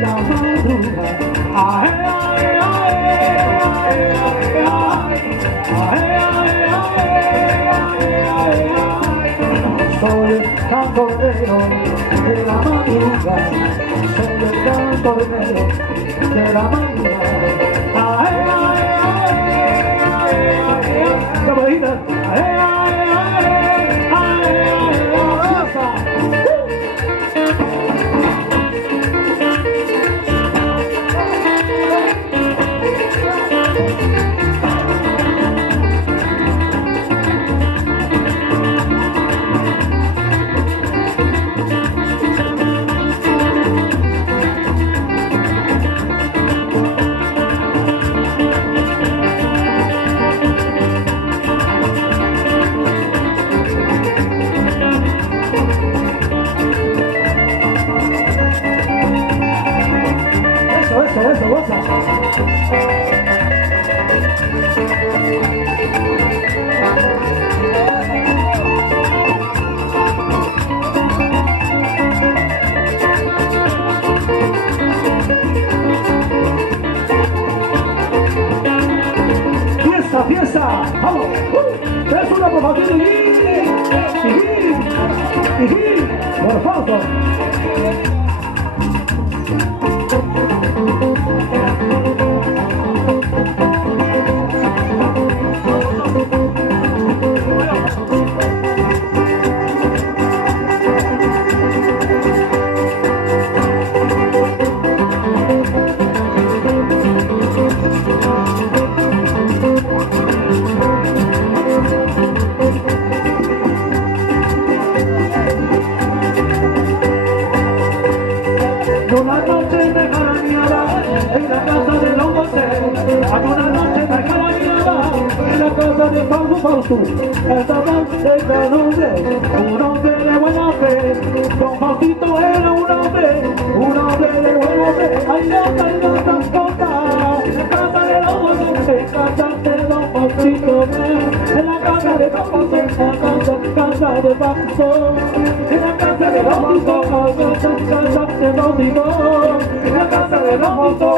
la madrugada. Ay, ay, ay, ay, ay, ay, soy el cantorero de la madrugada, soy el cantorero de la madrugada. Ay, ay, ay, ay, ay, ¿te imaginas? Ay, ay, ay, ay, eso, goza. Fiesta, fiesta, vamos. Es una promoción por favor. Una noche me jaraneaba en la casa de Don José. Una noche me jaraneaba en la casa de Fausto Fausto. Estaba cerca de un hombre de buena fe. Don Faustito era un hombre de buena fe. Ay, no, tan cosa. En casa de Don José, en casa de Don Faustito. En la casa de Don José, en la casa de Fausto. En la casa de Don Faustito, en la casa de Don Faustito. En la casa de Don Faustito.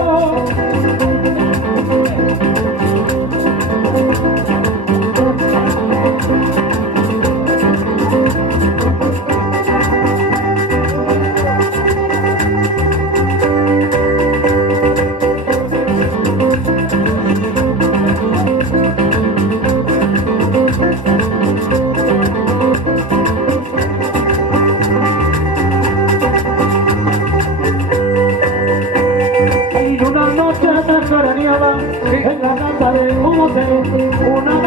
En la casa de José, una